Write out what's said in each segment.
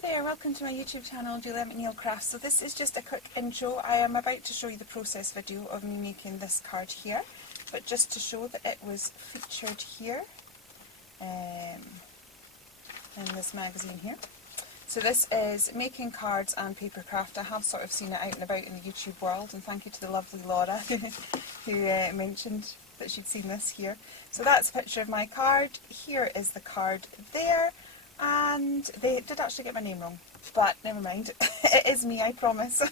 Hello there, welcome to my YouTube channel, Julia McNeil Crafts. So this is just a quick intro. I am about to show you the process video of me making this card here, but just to show that it was featured here in this magazine here. So this is Making Cards and Papercraft. I have sort of seen it out and about in the YouTube world, and thank you to the lovely Laura who mentioned that she'd seen this here. So that's a picture of my card. Here is the card there. And they did actually get my name wrong, but never mind. It is me, I promise.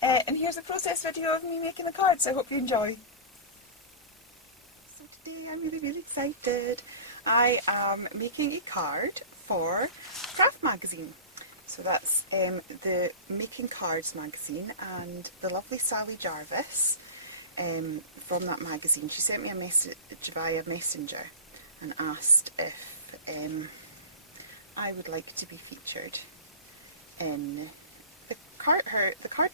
And here's a process video of me making the card, so I hope you enjoy. So today I'm really excited. I am making a card for Craft magazine. So that's the Making Cards magazine, and the lovely Sally Jarvis from that magazine, she sent me a message via Messenger and asked if I would like to be featured in the card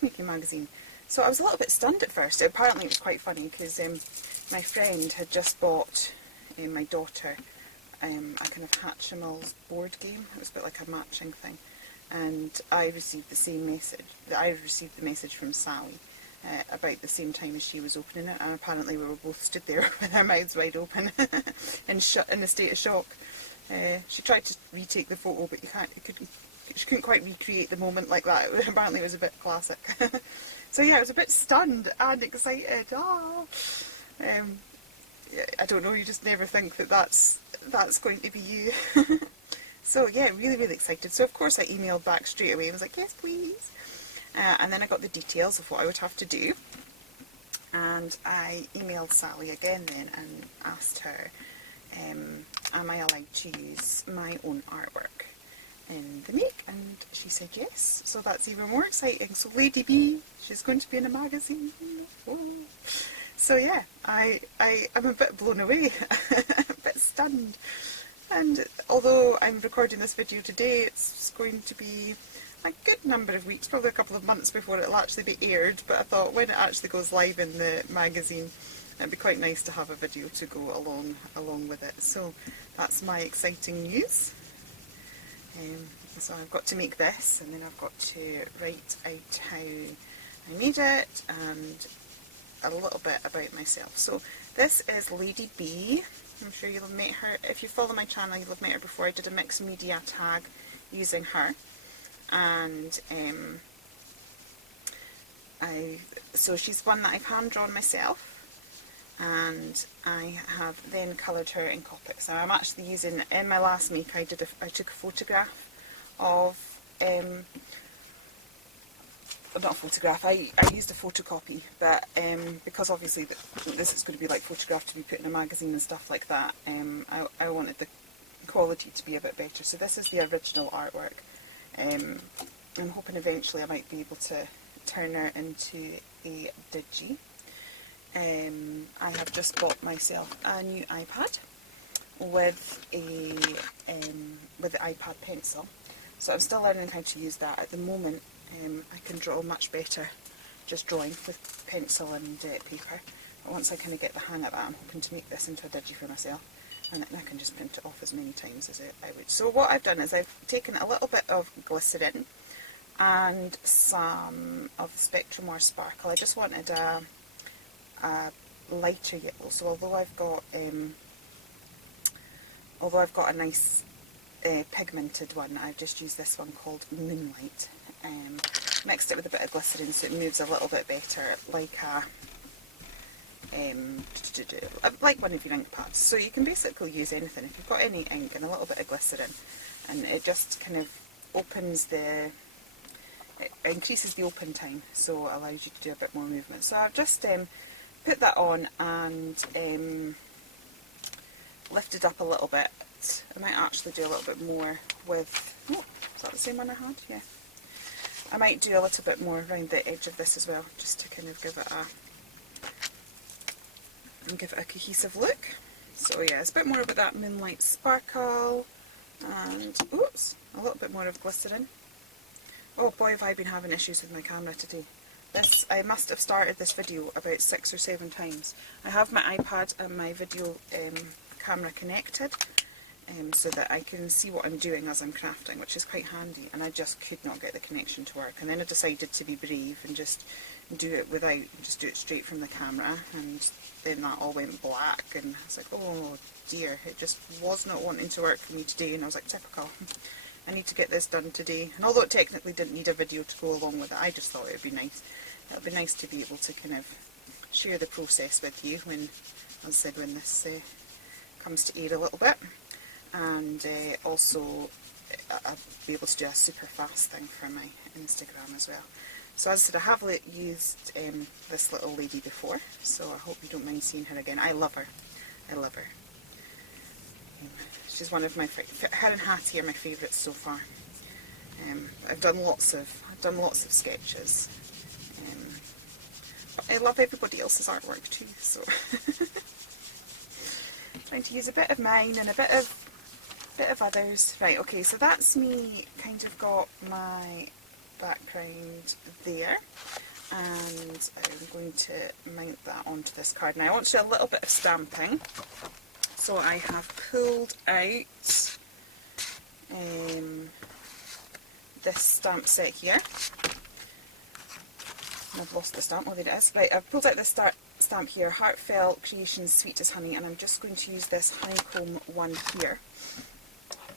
making magazine. So I was a little bit stunned at first. Apparently it was quite funny because my friend had just bought my daughter a kind of Hatchimals board game. It was a bit like a matching thing, and I received the same message. I received the message from Sally about the same time as she was opening it, and apparently we were both stood there with our mouths wide open and in a state of shock. She tried to retake the photo, but she couldn't quite recreate the moment like that. Apparently it was a bit classic. So yeah, I was a bit stunned and excited. I don't know, you just never think that that's going to be you. So yeah, really excited. So of course I emailed back straight away and was like, yes please. And then I got the details of what I would have to do. And I emailed Sally again then and asked her, am I allowed to use my own artwork in the make? And she said yes, so that's even more exciting. So Lady B, she's going to be in a magazine. Oh. So yeah, I'm a bit blown away, a bit stunned. And although I'm recording this video today, it's going to be a good number of weeks, probably a couple of months before it'll actually be aired, but I thought when it actually goes live in the magazine, it'd be quite nice to have a video to go along with it. So that's my exciting news. So I've got to make this, and then I've got to write out how I made it and a little bit about myself. So this is Lady B. I'm sure you'll have met her. If you follow my channel, you'll have met her before. I did a mixed media tag using her. And so she's one that I've hand drawn myself, and I have then coloured her in copic. So I'm actually using, in my last make I took a photograph of, not a photograph, I used a photocopy, but because obviously this is going to be like photographed to be put in a magazine and stuff like that, I wanted the quality to be a bit better. So this is the original artwork. I'm hoping eventually I might be able to turn her into a digi. I have just bought myself a new iPad with the iPad pencil, so I'm still learning how to use that. At the moment I can draw much better just drawing with pencil and paper, but once I kind of get the hang of that, I'm hoping to make this into a digi for myself, and then I can just print it off as many times as I would. So what I've done is I've taken a little bit of glycerin and some of the Spectrum or Sparkle. I just wanted a lighter yellow, so although I've got a nice pigmented one, I've just used this one called Moonlight. Mixed it with a bit of glycerin so it moves a little bit better, like one of your ink pads. So you can basically use anything if you've got any ink and a little bit of glycerin, and it just kind of it increases the open time, so it allows you to do a bit more movement. So I've just put that on and lifted up a little bit. I might actually do a little bit more with, is that the same one I had? Yeah. I might do a little bit more around the edge of this as well, just to kind of give it a cohesive look. So yeah, it's a bit more about that Moonlight Sparkle, and oops, a little bit more of glycerin. Oh boy, have I been having issues with my camera today. I must have started this video about 6 or 7 times. I have my iPad and my video camera connected, so that I can see what I'm doing as I'm crafting, which is quite handy, and I just could not get the connection to work. And then I decided to be brave and just do it without, just do it straight from the camera, and then that all went black, and I was like, oh dear, it just was not wanting to work for me today, and I was like, typical, I need to get this done today. And although it technically didn't need a video to go along with it, I just thought it would be nice. It would be nice to be able to kind of share the process with you when, as I said, when this comes to air a little bit. And also I'll be able to do a super fast thing for my Instagram as well. So as I said, I have used this little lady before, so I hope you don't mind seeing her again. I love her. I love her. She's one of my, her and Hattie are my favourites so far. I've done lots of sketches. But I love everybody else's artwork too, so trying to use a bit of mine and a bit of others. Right, okay, so that's me kind of got my background there, and I'm going to mount that onto this card. Now I want to do a little bit of stamping, so I have pulled out this stamp set here. And I've lost the stamp, oh there it is. Right, I've pulled out this stamp here, Heartfelt Creations Sweet as Honey, and I'm just going to use this honeycomb one here.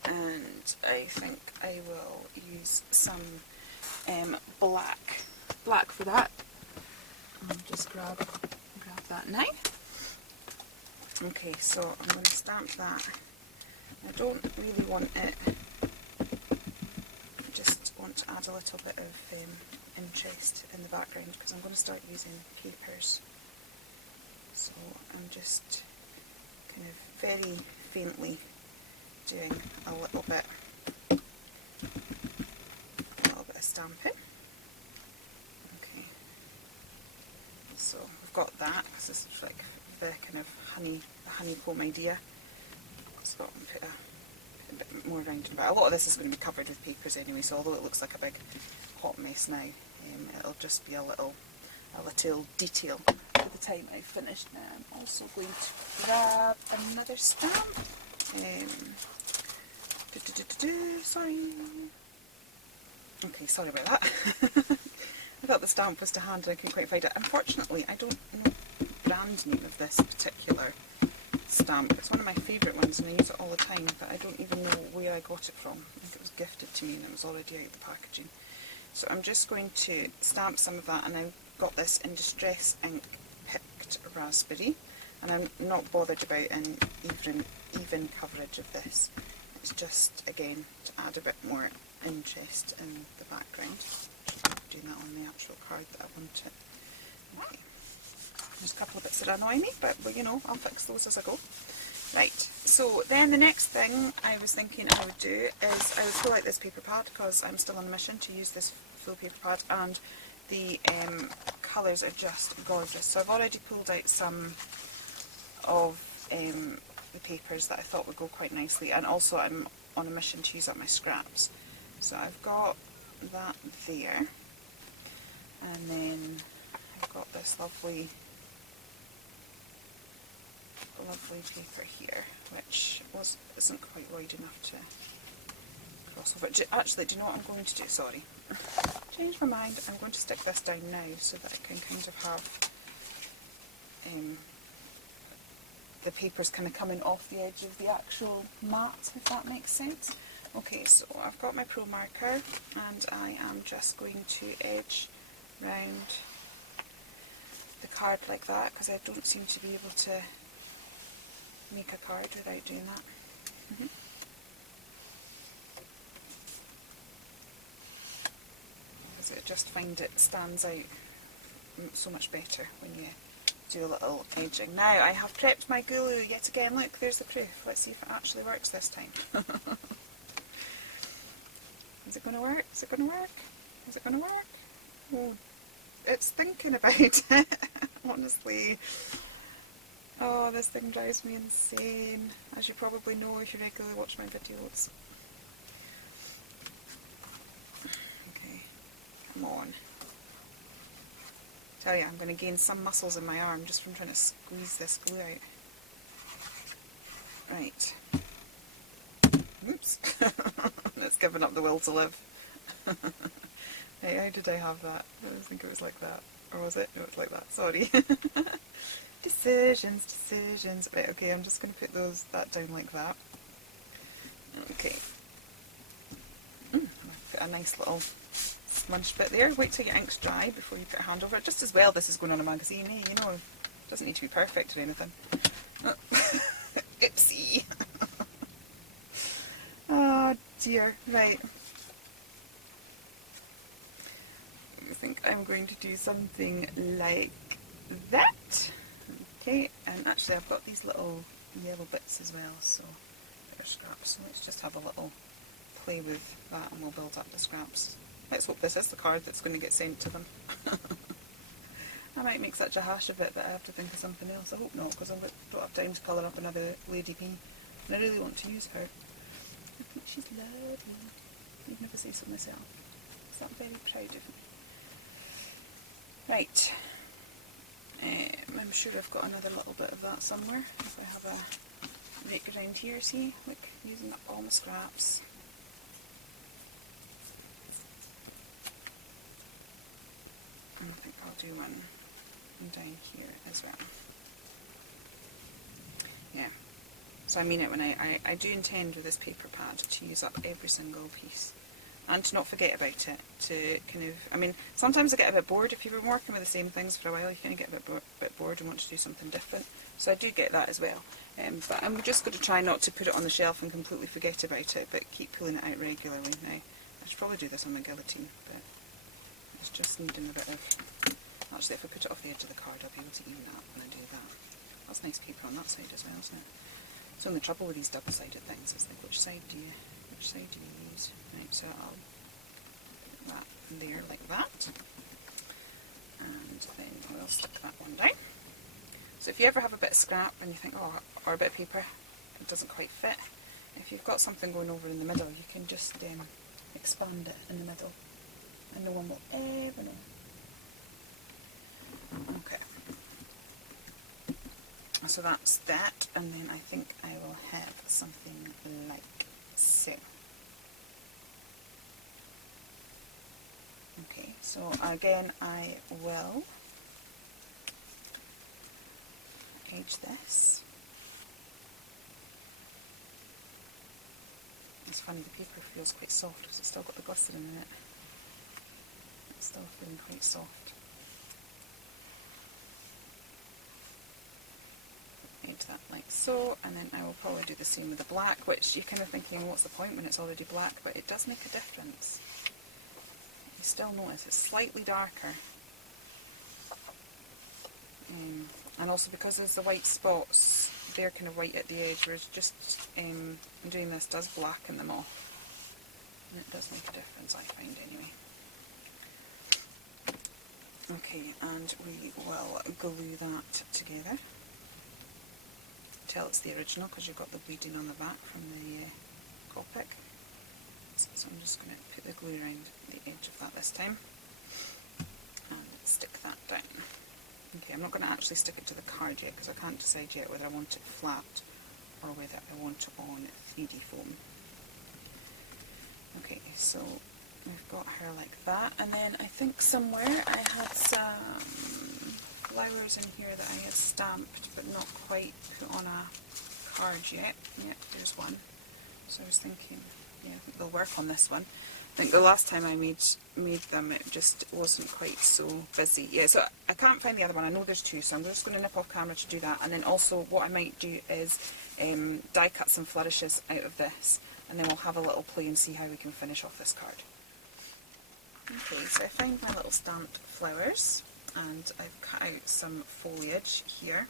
And I think I will use some black for that. I'll just grab that now. Okay, so I'm going to stamp that. I don't really want it, I just want to add a little bit of interest in the background because I'm going to start using papers. So I'm just kind of very faintly doing a little bit of stamping. Okay, so we've got that. This is like the kind of honeycomb idea. So I'll put a bit more around it. But a lot of this is going to be covered with papers anyway, so although it looks like a big hot mess now, it'll just be a little detail by the time I've finished. Now I'm also going to grab another stamp. Sorry. Okay, sorry about that. I thought the stamp was to hand and I couldn't quite find it. Unfortunately, I don't know the brand name of this particular stamp. It's one of my favourite ones and I use it all the time, but I don't even know where I got it from. I think it was gifted to me and it was already out of the packaging. So I'm just going to stamp some of that, and I've got this in Distress Ink Picked Raspberry, and I'm not bothered about an even coverage of this. It's just, again, to add a bit more interest in the background. I'm doing that on the actual card that I want it. Okay. There's a couple of bits that annoy me, but you know, I'll fix those as I go. Right, so then the next thing I was thinking I would do is I would pull out this paper pad because I'm still on a mission to use this full paper pad, and the colours are just gorgeous. So I've already pulled out some of the papers that I thought would go quite nicely, and also I'm on a mission to use up my scraps. So I've got that there, and then I've got this lovely paper here, which isn't quite wide enough to cross over. Actually, do you know what I'm going to do? Sorry, changed my mind. I'm going to stick this down now so that I can kind of have the papers kind of coming off the edge of the actual mat, if that makes sense. Okay, so I've got my Pro marker and I am just going to edge round the card like that because I don't seem to be able to make a card without doing that. Because I just find it stands out so much better when you do a little edging. Now I have prepped my glue yet again. Look, there's the proof. Let's see if it actually works this time. Is it going to work? Is it going to work? Is it going to work? Oh, it's thinking about it, honestly. Oh, this thing drives me insane, as you probably know if you regularly watch my videos. Okay, come on. Tell you, I'm going to gain some muscles in my arm just from trying to squeeze this glue out. Right. just given up the will to live. Hey, how did I have that? I don't think it was like that. Or was it? No, it was like that. Sorry. Decisions, decisions. Right, okay, I'm just going to put that down like that. Okay. Put a nice little smudge bit there. Wait till your ink's dry before you put a hand over it. Just as well this is going on a magazine, eh? You know, it doesn't need to be perfect or anything. Oopsie. Oh dear. Right. I think I'm going to do something like that. Okay, and actually I've got these little yellow bits as well, so they're scraps. So let's just have a little play with that and we'll build up the scraps. Let's hope this is the card that's going to get sent to them. I might make such a hash of it that I have to think of something else. I hope not, because I don't have time to colour up another Lady Bee. And I really want to use her. I think she's lovely. Even if I say so myself. So I'm very proud of me. Right. I'm sure I've got another little bit of that somewhere. If I have a rake around here, see? Look, using up all my scraps. And I think I'll do one down here as well. Yeah. So I mean it when I do intend with this paper pad to use up every single piece. And to not forget about it, to kind of, I mean, sometimes I get a bit bored. If you've been working with the same things for a while, you kind of get a bit bored and want to do something different. So I do get that as well. But I'm just going to try not to put it on the shelf and completely forget about it, but keep pulling it out regularly. Now, I should probably do this on the guillotine, but it's just needing a bit of, actually if I put it off the edge of the card, I'll be able to even that when I do that. That's nice paper on that side as well, isn't it? So the trouble with these double-sided things is like, which side do you use? Right, so I'll put that there like that, and then we'll stick that one down. So if you ever have a bit of scrap and you think, oh, or a bit of paper, it doesn't quite fit, if you've got something going over in the middle, you can just expand it in the middle, and no one will ever know. Okay. So that's that, and then I think I will have something like so. Okay, so again I will edge this. It's funny, the paper feels quite soft because it's still got the glycerin in it. It's still feeling quite soft. Edge that like so, and then I will probably do the same with the black, which you're kind of thinking, what's the point when it's already black? But it does make a difference. You still notice it's slightly darker. And also because there's the white spots, they're kind of white at the edge, whereas just doing this does blacken them off. And it does make a difference, I find, anyway. Okay, and we will glue that together till it's the original, because you've got the bleeding on the back from the copic. So I'm just going to put the glue around the edge of that this time and stick that down. Okay, I'm not going to actually stick it to the card yet because I can't decide yet whether I want it flat or whether I want it on 3D foam. Okay, so we've got her like that, and then I think somewhere I had some flowers in here that I had stamped but not quite put on a card yet. Yep, there's one. So I was thinking, yeah, I think they'll work on this one. I think the last time I made them, it just wasn't quite so busy. Yeah, so I can't find the other one. I know there's two, so I'm just going to nip off camera to do that. And then also what I might do is die cut some flourishes out of this, and then we'll have a little play and see how we can finish off this card. Okay, so I found my little stamped flowers, and I've cut out some foliage here,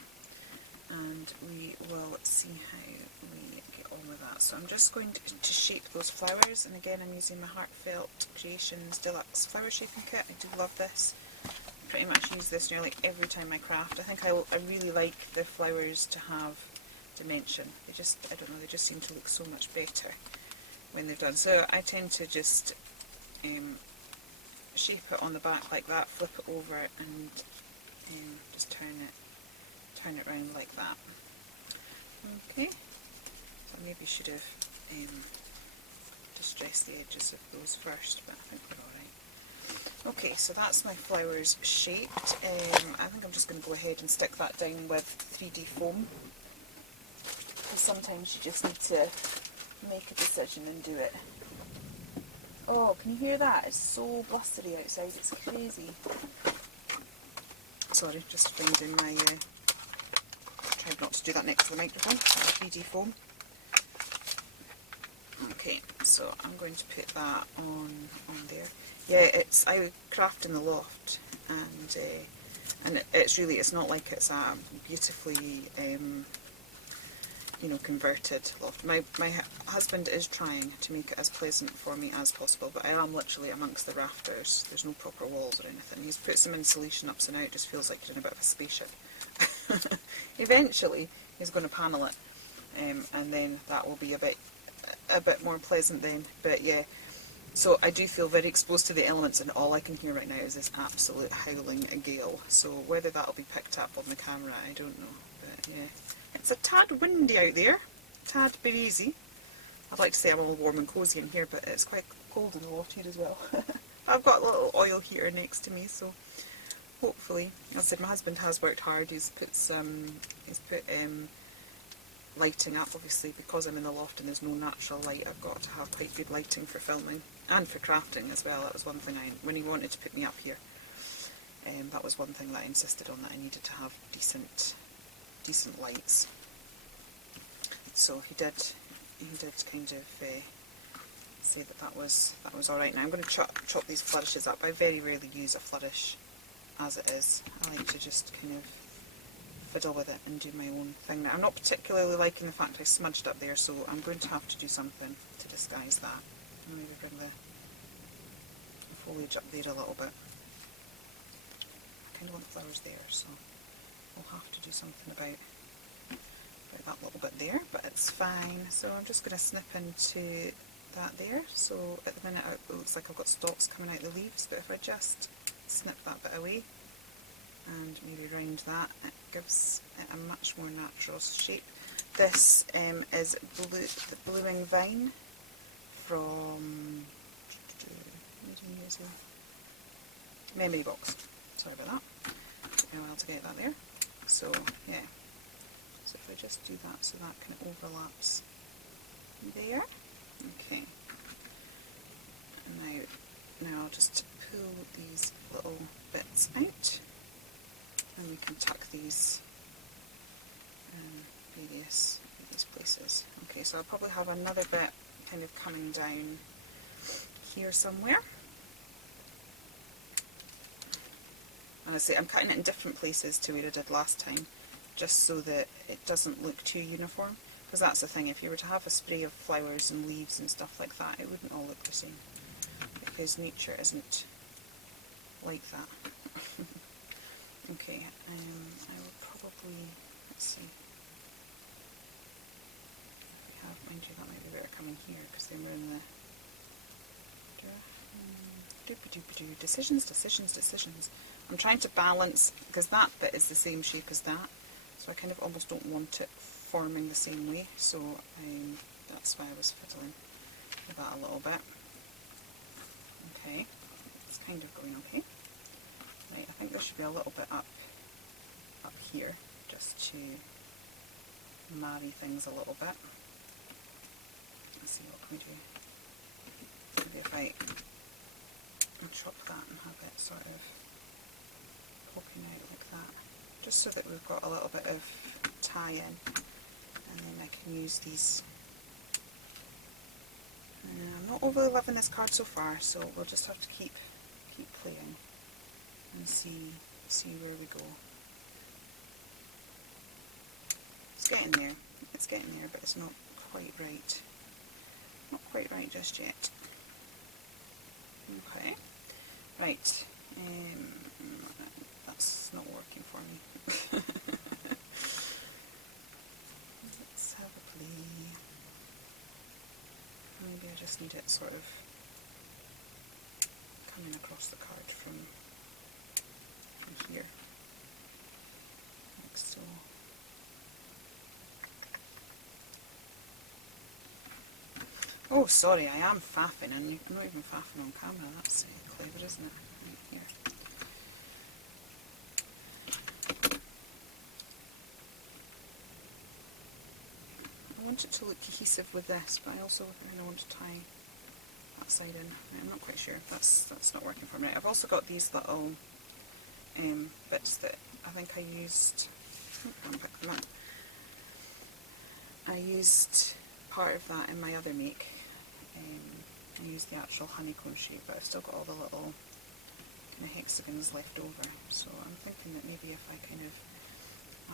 and we will see how we get on with that. So I'm just going to shape those flowers, and again I'm using my Heartfelt Creations Deluxe Flower Shaping Kit. I do love this. I pretty much use this nearly every time I craft. I think I really like the flowers to have dimension. They just, I don't know, they just seem to look so much better when they're done. So I tend to just shape it on the back like that, flip it over and just turn it round like that. Okay, so maybe should have just dress the edges of those first, but I think we're alright. Okay, so that's my flowers shaped. I think I'm just going to go ahead and stick that down with 3D foam, because sometimes you just need to make a decision and do it. Oh, can you hear that? It's so blustery outside, it's crazy. Sorry, just finding my... tried not to do that next to the microphone. 3D foam. Okay, so I'm going to put that on there. Yeah, I craft in the loft, and it's not like it's a beautifully you know, converted loft. My husband is trying to make it as pleasant for me as possible, but I am literally amongst the rafters. There's no proper walls or anything. He's put some insulation up, so now it just feels like you're in a bit of a spaceship. Eventually he's going to panel it, and then that will be a bit more pleasant then. But yeah, so I do feel very exposed to the elements, and all I can hear right now is this absolute howling gale. So whether that'll be picked up on the camera, I don't know. But yeah, it's a tad windy out there, tad breezy. I'd like to say I'm all warm and cosy in here, but it's quite cold in the loft here as well. I've got a little oil heater next to me, so hopefully, as I said, my husband has worked hard. He's put lighting up, obviously, because I'm in the loft and there's no natural light. I've got to have quite good lighting for filming and for crafting as well. That was one thing when he wanted to put me up here, that was one thing that I insisted on, that I needed to have decent lights. So he did kind of say that was alright. Now I'm going to chop these flourishes up. I very rarely use a flourish as it is. I like to just kind of fiddle with it and do my own thing. Now, I'm not particularly liking the fact I smudged up there, so I'm going to have to do something to disguise that. Maybe bring the foliage up there a little bit. I kind of want the flowers there, so I'll have to do something about that little bit there, but it's fine. So I'm just going to snip into that there. So at the minute it looks like I've got stalks coming out the leaves, but if I just snip that bit away and maybe round that, it gives it a much more natural shape. This is the Blooming Vine from Memory Box. Sorry about that. Took me a while to get that there. So yeah. So if I just do that so that kind of overlaps there. Okay. And now I'll just pull these little bits out, and we can tuck these in various places. Okay, so I'll probably have another bit kind of coming down here somewhere. And I say I'm cutting it in different places to where I did last time, just so that it doesn't look too uniform. Because that's the thing, if you were to have a spray of flowers and leaves and stuff like that, it wouldn't all look the same. Because nature isn't like that. Okay, I will probably, let's see. Mind you, that might be better coming here, because then we're in the decisions. I'm trying to balance, because that bit is the same shape as that, so I kind of almost don't want it forming the same way, so that's why I was fiddling with that a little bit. Okay, it's kind of going okay. Right, I think there should be a little bit up here, just to marry things a little bit. Let's see, what can we do? Maybe if I chop that and have it sort of poking out like that, just so that we've got a little bit of tie-in, and then I can use these. I'm not overly loving this card so far, so we'll just have to keep playing and see where we go. It's getting there, but it's not quite right. Not quite right just yet. Okay, right. That's not working for me. Let's have a play. Maybe I just need it sort of coming across the card from here, like so. Oh, sorry, I am faffing, and you're not even faffing on camera. That's clever, isn't it? Right here. I want it to look cohesive with this, but I also kind of want to tie that side in. I'm not quite sure if that's not working for me. I've also got these little bits that I think I used. I'll pick them up. I used part of that in my other make. I used the actual honeycomb shape, but I've still got all the little kind of hexagons left over. So I'm thinking that maybe if I kind of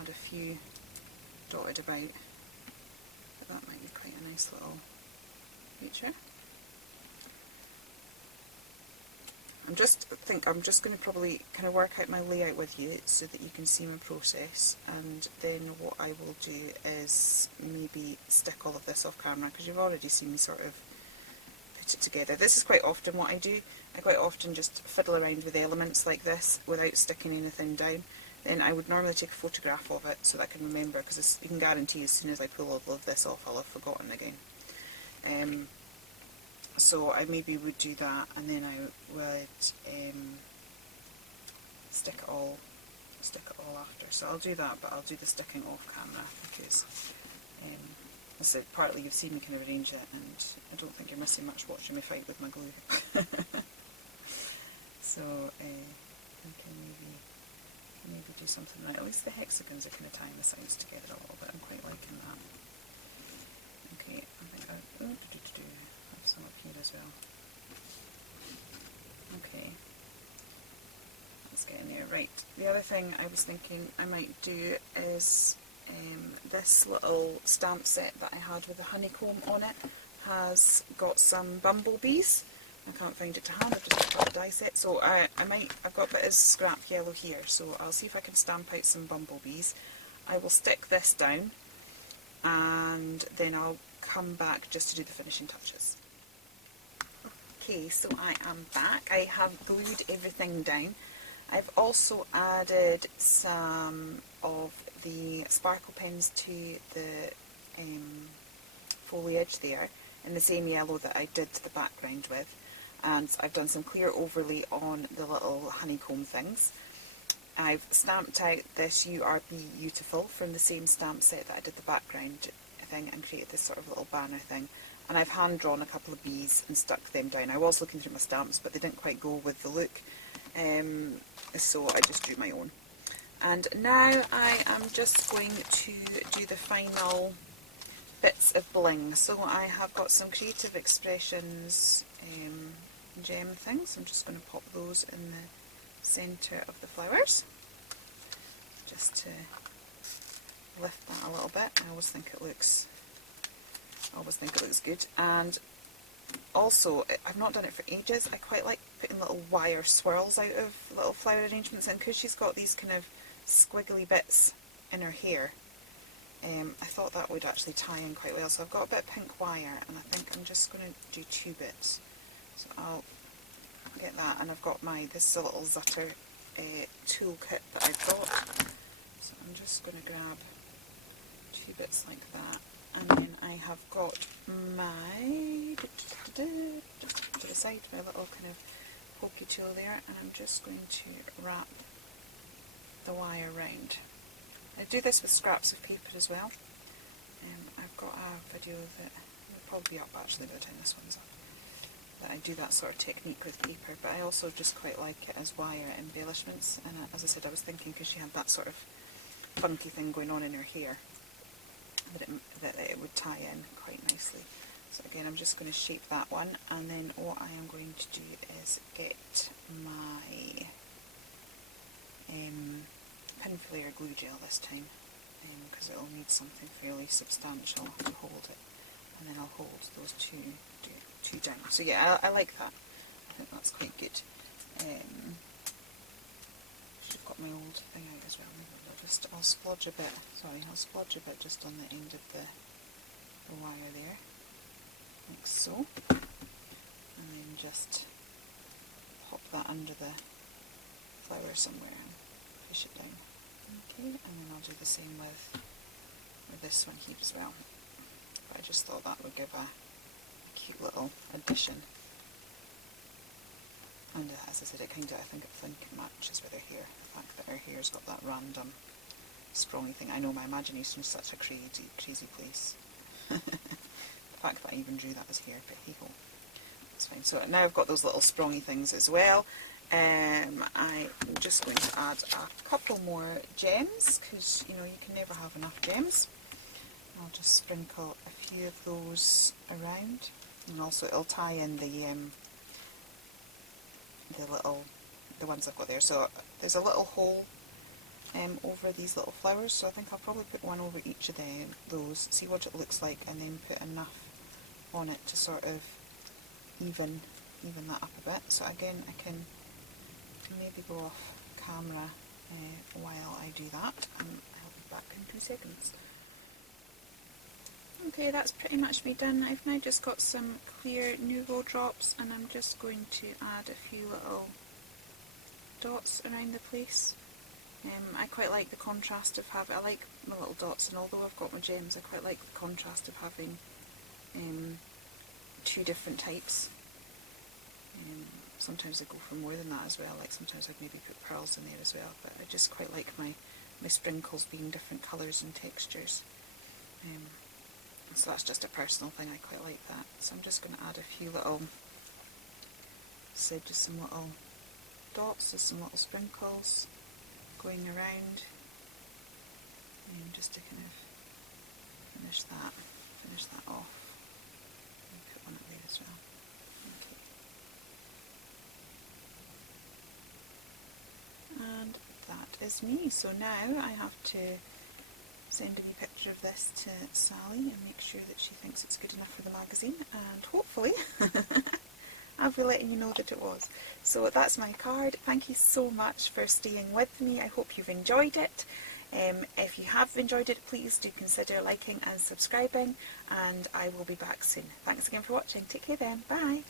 add a few dotted about, that might be quite a nice little feature. I'm just going to probably kind of work out my layout with you so that you can see my process, and then what I will do is maybe stick all of this off camera, because you've already seen me sort of put it together. This is quite often what I do. I quite often just fiddle around with elements like this without sticking anything down. Then I would normally take a photograph of it so that I can remember, because you can guarantee as soon as I pull all of this off I'll have forgotten again. So I maybe would do that, and then I would stick it all after. So I'll do that, but I'll do the sticking off camera, because as I said, partly you've seen me kind of arrange it, and I don't think you're missing much watching me fight with my glue. So I can maybe do something right. At least the hexagons are kind of tying the sides together a little bit. I'm quite liking that. Okay, I think I have some up here as well. Okay, let's get in there. Right, the other thing I was thinking I might do is this little stamp set that I had with the honeycomb on it has got some bumblebees. I can't find it to hand, I've just got the die set. So I've got a bit of scrap yellow here, so I'll see if I can stamp out some bumblebees. I will stick this down, and then I'll come back just to do the finishing touches. Okay, so I am back. I have glued everything down. I've also added some of the sparkle pens to the foliage there, in the same yellow that I did the background with, and I've done some clear overlay on the little honeycomb things. I've stamped out this You Are Beautiful from the same stamp set that I did the background thing, and created this sort of little banner thing. And I've hand drawn a couple of bees and stuck them down. I was looking through my stamps, but they didn't quite go with the look, so I just drew my own. And now I am just going to do the final bits of bling. So I have got some Creative Expressions gem things. I'm just going to pop those in the centre of the flowers, just to lift that a little bit. I always think it looks good. And also, I've not done it for ages, I quite like putting little wire swirls out of little flower arrangements, and because she's got these kind of squiggly bits in her hair, I thought that would actually tie in quite well. So I've got a bit of pink wire, and I think I'm just going to do 2 bits. So I'll get that, and I've got this little Zutter toolkit that I've got. So I'm just going to grab 2 bits like that, and then I have got my, just to the side, my little kind of pokey tool there, and I'm just going to wrap the wire round. I do this with scraps of paper as well. I've got a video that will probably be up actually by the time this one's up, that I do that sort of technique with paper, but I also just quite like it as wire embellishments. And as I said, I was thinking, because she had that sort of funky thing going on in her hair, that it would tie in quite nicely. So again, I'm just going to shape that one, and then what I am going to do is get my pin flare glue gel this time, because it'll need something fairly substantial to hold it, and then I'll hold those two down. So yeah, I like that. I think that's quite good. Should have got my old thing out as well. I'll splodge a bit just on the end of the wire there, like so, and then just pop that under the flower somewhere and push it down. Okay, and then I'll do the same with this one here as well. But I just thought that would give a cute little addition. And as I said, I think it matches with her hair. The fact that her hair's got that random sprawly thing. I know my imagination is such a crazy place. The fact that I even drew that as hair, but hey ho, it's fine. So now I've got those little sprongy things as well. I'm just going to add a couple more gems, because you know you can never have enough gems. I'll just sprinkle a few of those around, and also it'll tie in the ones I've got there. So there's a little hole over these little flowers, so I think I'll probably put one over each of those, see what it looks like, and then put enough on it to sort of even that up a bit. So again, I can maybe go off camera while I do that, and I'll be back in 2 seconds. Okay, that's pretty much me done. I've now just got some clear Nouveau drops, and I'm just going to add a few little dots around the place. I quite like the contrast of having, I like my little dots, and although I've got my gems, I quite like the contrast of having 2 different types. Sometimes I go for more than that as well, like sometimes I'd maybe put pearls in there as well, but I just quite like my sprinkles being different colours and textures. So that's just a personal thing, I quite like that. So I'm just going to add a few little, just some little dots, just some little sprinkles going around, and just to kind of finish that off. And put one up there as well. Okay. And that is me. So now I have to send a wee picture of this to Sally and make sure that she thinks it's good enough for the magazine, and hopefully I'll be letting you know that it was. So that's my card. Thank you so much for staying with me. I hope you've enjoyed it. If you have enjoyed it, please do consider liking and subscribing, and I will be back soon. Thanks again for watching. Take care then. Bye.